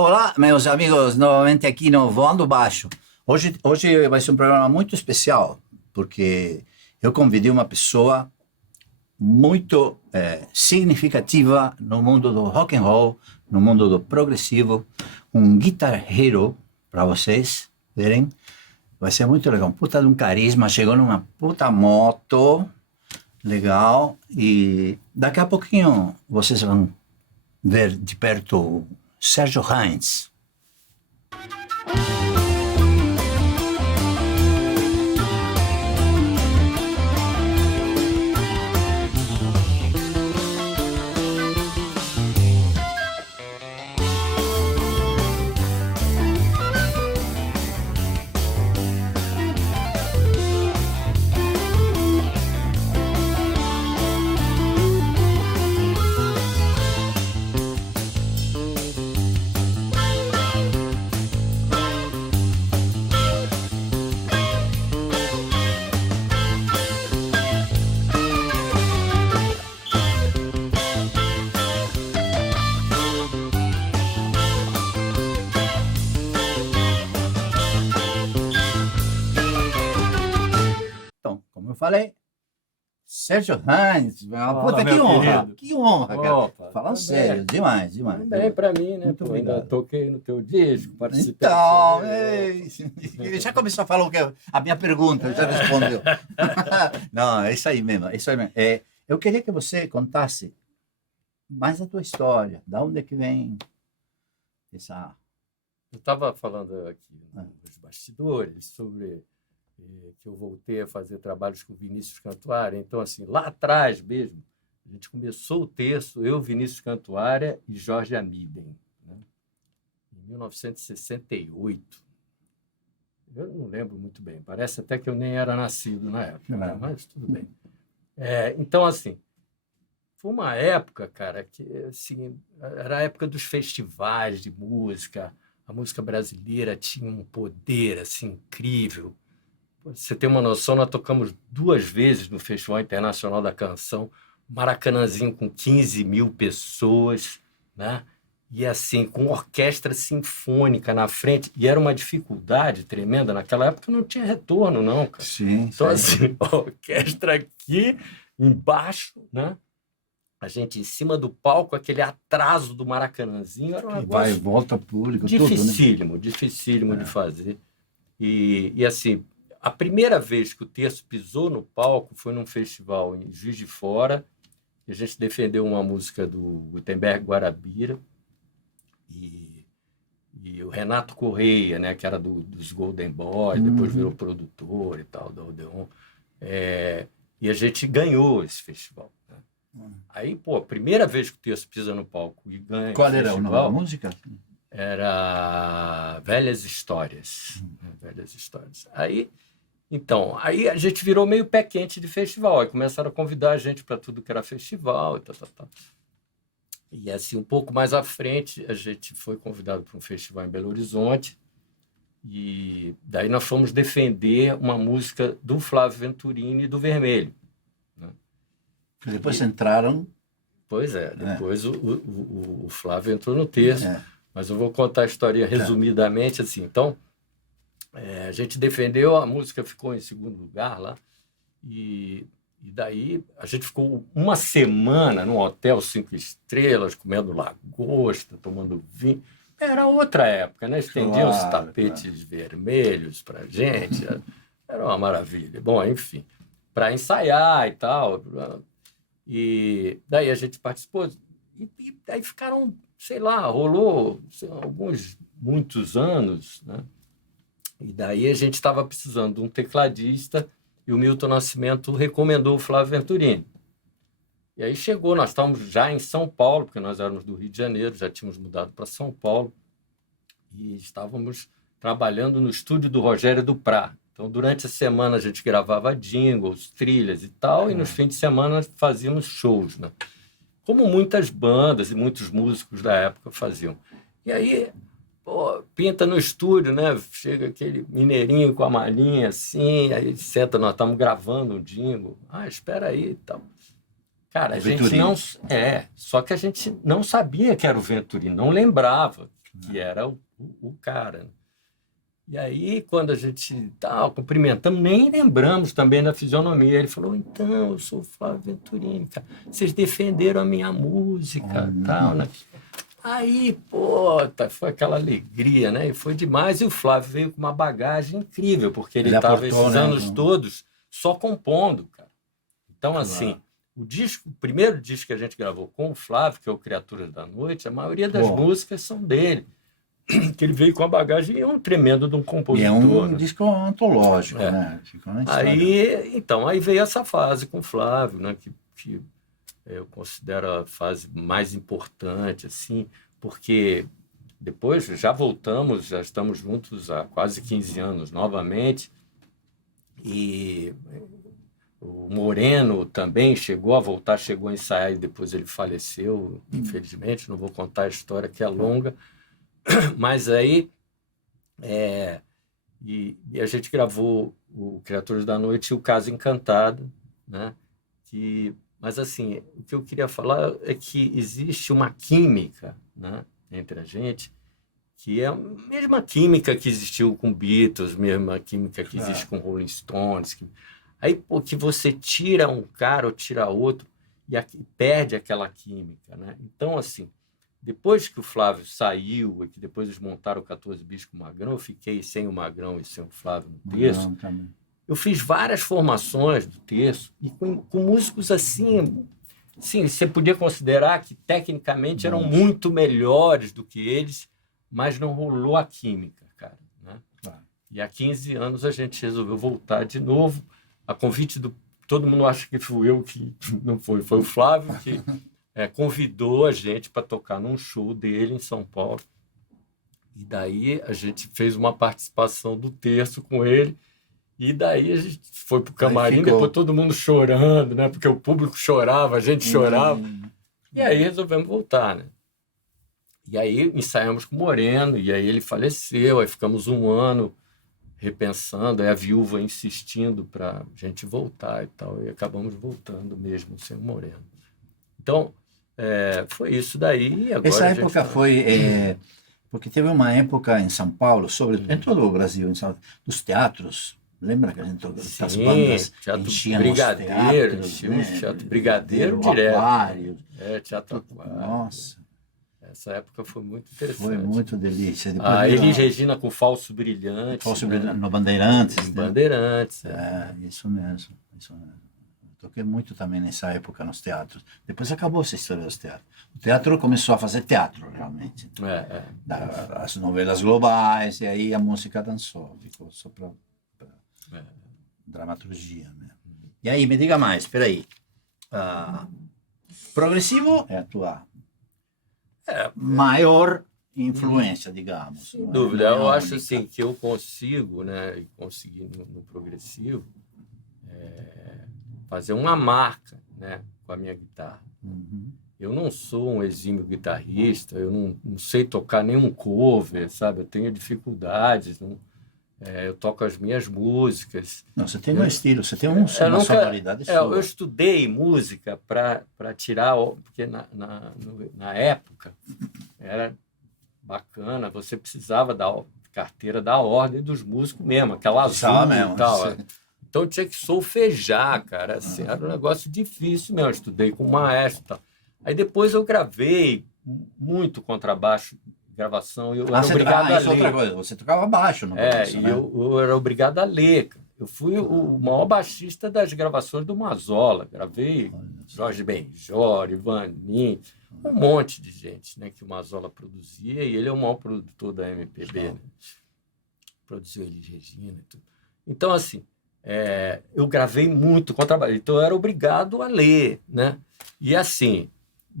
Olá, meus amigos, novamente aqui no Voando Baixo. Hoje vai ser um programa muito especial, porque eu convidei uma pessoa muito significativa no mundo do rock and roll, no mundo do progressivo, um guitar hero para vocês verem. Vai ser muito legal, um puta de um carisma, chegou numa puta moto, legal, e daqui a pouquinho vocês vão ver de perto Sérgio Heinz. Então, como eu falei, Sérgio Heinz, puta, que honra, querido. que honra, cara. Opa, Falando tá sério, bem. demais. Bem pra mim, né? Muito Pô, ainda obrigado. toquei no teu disco, participei. Então, do seu- já começou a falar o que a minha pergunta, já respondeu. Não, é isso aí mesmo, é isso aí mesmo. Eu queria que você contasse mais a tua história, da onde é que vem essa... Eu estava falando aqui Ah. nos bastidores sobre que eu voltei a fazer trabalhos com Vinícius Cantuária. Então, assim, lá atrás mesmo, a gente começou o terço, eu, Vinícius Cantuária e Jorge Amiden, né? Em 1968. Eu não lembro muito bem, parece até que eu nem era nascido na época, né? Não. Mas tudo bem. Então, assim, foi uma época, cara, que assim, era a época dos festivais de música. A música brasileira tinha um poder assim incrível. Pra você ter uma noção, nós tocamos 2 vezes no Festival Internacional da Canção, Maracanãzinho com 15 mil pessoas, né? E assim, com orquestra sinfônica na frente. E era uma dificuldade tremenda. Naquela época não tinha retorno, não, cara. Sim, Então, sim. assim, a orquestra aqui embaixo, né? A gente em cima do palco, aquele atraso do Maracanãzinho, era um Que vai e negócio volta público, tudo, né? dificílimo de fazer. E assim, a primeira vez que o Terço pisou no palco foi num festival em Juiz de Fora, e a gente defendeu uma música do Gutenberg Guarabira, e o Renato Correia, né, que era dos Golden Boys, depois virou produtor e tal, da Odeon, e a gente ganhou esse festival, né? Aí, pô, a primeira vez que o Terço pisa no palco e ganha Qual o era o nome da festival música? era Velhas Histórias. Né, Velhas Histórias. Aí a gente virou meio pé quente de festival. Aí começaram a convidar a gente para tudo que era festival e tal. E assim, um pouco mais à frente, a gente foi convidado para um festival em Belo Horizonte. E daí nós fomos defender uma música do Flávio Venturini e do Vermelho. Que depois entraram... Pois é, depois o Flávio entrou no terço, mas eu vou contar a história resumidamente assim. Então, a gente defendeu, a música ficou em segundo lugar lá, e daí a gente ficou uma semana num hotel 5 estrelas, comendo lagosta, tomando vinho. Era outra época, né? Estendiam os tapetes vermelhos para a gente, era uma maravilha. Bom, enfim, para ensaiar e tal... E daí a gente participou, e daí ficaram, sei lá, rolou muitos anos, né? E daí a gente estava precisando de um tecladista, e o Milton Nascimento recomendou o Flávio Venturini. E aí chegou, nós estávamos já em São Paulo, porque nós éramos do Rio de Janeiro, já tínhamos mudado para São Paulo, e estávamos trabalhando no estúdio do Rogério Duprá. Então, durante a semana, a gente gravava jingles, trilhas e tal, e nos fins de semana fazíamos shows, né? Como muitas bandas e muitos músicos da época faziam. E aí, pô, pinta no estúdio, né? Chega aquele mineirinho com a malinha assim, aí senta, nós estamos gravando um jingle. Ah, espera aí e tal. Cara, a gente não... só que a gente não sabia que era o Venturini, não lembrava que era o cara. E aí, quando a gente cumprimentamos, nem lembramos também da fisionomia. Ele falou, então, eu sou o Flávio Venturini, cara. Vocês defenderam a minha música, tal, né? Aí, foi aquela alegria, né? E foi demais. E o Flávio veio com uma bagagem incrível, porque ele estava esses anos todos só compondo, cara. Então, assim, o primeiro disco que a gente gravou com o Flávio, que é o Criaturas da Noite, a maioria das músicas são dele. Que ele veio com a bagagem e é um tremendo de um compositor. E é um disco antológico, né? Aí veio essa fase com o Flávio, né? Que eu considero a fase mais importante, assim, porque depois já voltamos, já estamos juntos há quase 15 anos novamente, e o Moreno também chegou a ensaiar e depois ele faleceu, infelizmente, não vou contar a história que é longa, mas aí e a gente gravou o Criaturas da Noite e o Caso Encantado, né? Mas assim, o que eu queria falar é que existe uma química, né, entre a gente, que é a mesma química que existiu com Beatles, mesma química que existe com Rolling Stones. Aí, que você tira um cara ou tira outro e perde aquela química, né? Então, assim, depois que o Flávio saiu e que depois eles montaram o 14 Bis com o Magrão, eu fiquei sem o Magrão e sem o Flávio no terço. Eu fiz várias formações do terço e com músicos assim, sim, você podia considerar que tecnicamente eram muito melhores do que eles, mas não rolou a química, cara, né? E há 15 anos a gente resolveu voltar de novo, a convite todo mundo acha que fui eu, que não foi o Flávio que convidou a gente para tocar num show dele em São Paulo. E daí a gente fez uma participação do terço com ele. E daí a gente foi pro camarim, depois todo mundo chorando, né? Porque o público chorava, a gente chorava. E aí resolvemos voltar, né? E aí ensaiamos com o Moreno, e aí ele faleceu, aí ficamos um ano repensando, aí a viúva insistindo para a gente voltar e tal, e acabamos voltando mesmo sem o Moreno. Então, foi isso daí. E agora essa época foi... porque teve uma época em São Paulo, sobretudo em todo o Brasil, dos teatros. Lembra que a gente tocou as bandas enchiam Brigadeiro, os teatros, né? Teatro Brigadeiro direto. Aquário. Teatro Aquário. Nossa. Essa época foi muito interessante. Foi muito delícia. A Elis Regina com Falso Brilhante. Falso Brilhante, no Bandeirantes. Em Bandeirantes. Isso mesmo. Toquei muito também nessa época nos teatros. Depois acabou essa história dos teatros. O teatro começou a fazer teatro, realmente. As novelas globais, e aí a música dançou. Ficou só para dramaturgia mesmo. E aí, me diga mais, espera aí. Progressivo é a tua maior influência, digamos. Sem dúvida. Eu acho assim, que eu consigo, né, conseguir no progressivo, fazer uma marca, né, com a minha guitarra. Eu não sou um exímio guitarrista, eu não sei tocar nenhum cover, sabe? Eu tenho dificuldades, eu toco as minhas músicas. Não, você tem um estilo, você tem uma sonoridade sua. Eu estudei música para tirar, porque na época era bacana, você precisava da carteira da ordem dos músicos mesmo, aquela azul mesmo, e tal. Então tinha que solfejar, cara. Assim, era um negócio difícil mesmo. Eu estudei com o maestro e tal. Aí depois eu gravei muito contrabaixo, gravação, e eu era obrigado a ler. Você tocava baixo no começo, né? Eu era obrigado a ler. Eu fui o maior baixista das gravações do Mazola. Gravei Jorge Benjor, Ivanin, um monte de gente, né, que o Mazola produzia, e ele é o maior produtor da MPB. Né? Produziu Elis Regina e tudo. Então, assim, eu gravei muito contrabaixo, então eu era obrigado a ler, né? E assim,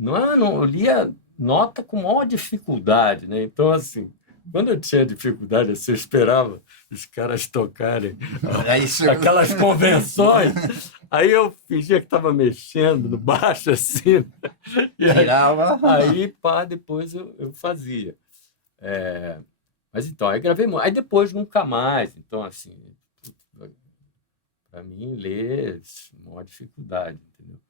eu lia nota com maior dificuldade, né? Então, assim, quando eu tinha dificuldade, assim, eu esperava os caras tocarem aquelas convenções, aí eu fingia que estava mexendo no baixo, assim, e aí depois eu fazia. Mas então, aí gravei muito, aí depois nunca mais, então, assim, para mim, ler, maior dificuldade, entendeu?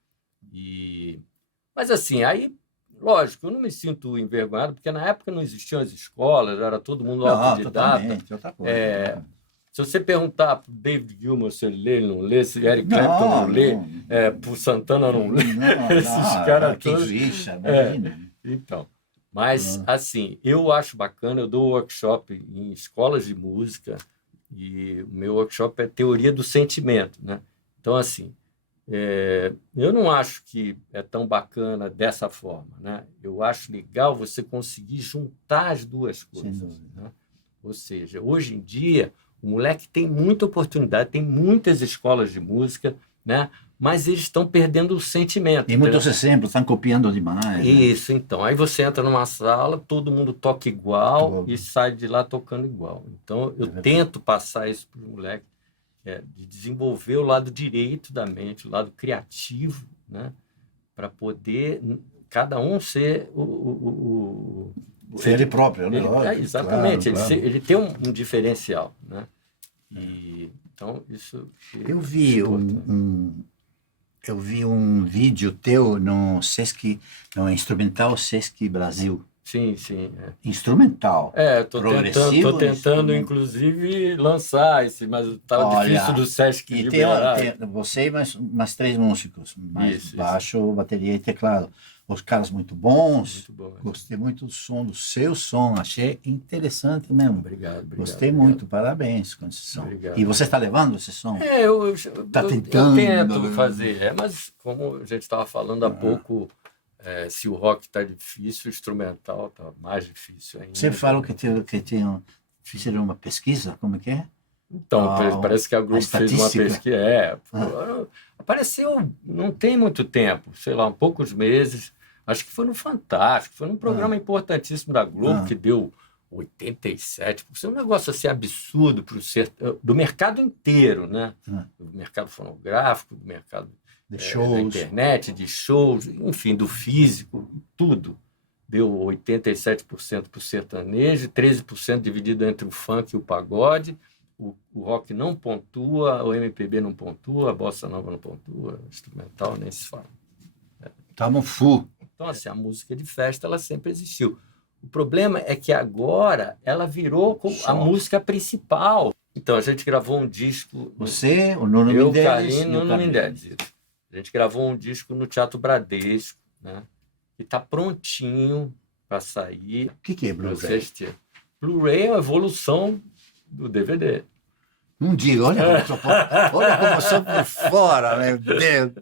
Mas assim, aí lógico, eu não me sinto envergonhado, porque na época não existiam as escolas, era todo mundo autodidata. Totalmente, outra coisa. Se você perguntar para o David Gilmour se ele lê, ele não lê, se Eric Clapton não lê, para o Santana não lê, esses caras todos... Então, mas assim, eu acho bacana, eu dou workshop em escolas de música e o meu workshop é teoria do sentimento, né? Então, assim, eu não acho que é tão bacana dessa forma, né? Eu acho legal você conseguir juntar as duas coisas, né? Ou seja, hoje em dia, o moleque tem muita oportunidade, tem muitas escolas de música, né? Mas eles estão perdendo o sentimento. E muitos exemplos, estão copiando demais. Isso, né? Então. Aí você entra numa sala, todo mundo toca igual e sai de lá tocando igual. Então, eu tento passar isso para o moleque, de desenvolver o lado direito da mente, o lado criativo, né? Para poder cada um ser ser ele próprio, né? Exatamente, claro. Ele tem um diferencial, né? E, então, isso... Eu vi um vídeo teu no Sesc, no Instrumental Sesc Brasil. Sim. Instrumental. Estou tentando, inclusive, lançar esse, mas estava difícil do Sesc liberar. Tem você e mais 3 músicos, mais baixo, bateria e teclado. Os caras muito bons. Muito bom, gostei muito do seu som, achei interessante mesmo. Obrigado. Gostei muito, parabéns com esse som. Obrigado. E você está levando esse som? Está tentando. Eu tento fazer, mas como a gente estava falando há pouco, se o rock está difícil, o instrumental está mais difícil ainda. Você falou que fizeram uma pesquisa, como é que é? Então, parece que a Globo fez uma pesquisa. Apareceu não tem muito tempo, sei lá, poucos meses. Acho que foi no Fantástico, foi num programa importantíssimo da Globo, que deu 87%. Um negócio assim absurdo do mercado inteiro, né? Do mercado fonográfico, do mercado de shows, da internet, de shows, enfim, do físico, tudo. Deu 87% para o sertanejo, 13% dividido entre o funk e o pagode. O rock não pontua, o MPB não pontua, a bossa nova não pontua, o instrumental nem se fala. Estamos full. Então, assim, a música de festa, ela sempre existiu. O problema é que agora ela virou a música principal. Então, a gente gravou um disco... Você, o Nuno Mendes... Eu, Nuno Mendes. A gente gravou um disco no Teatro Bradesco, né? E está prontinho para sair. O que é Blu-ray? Blu-ray é uma evolução do DVD. Não diga, olha como eu sou por fora, meu Deus.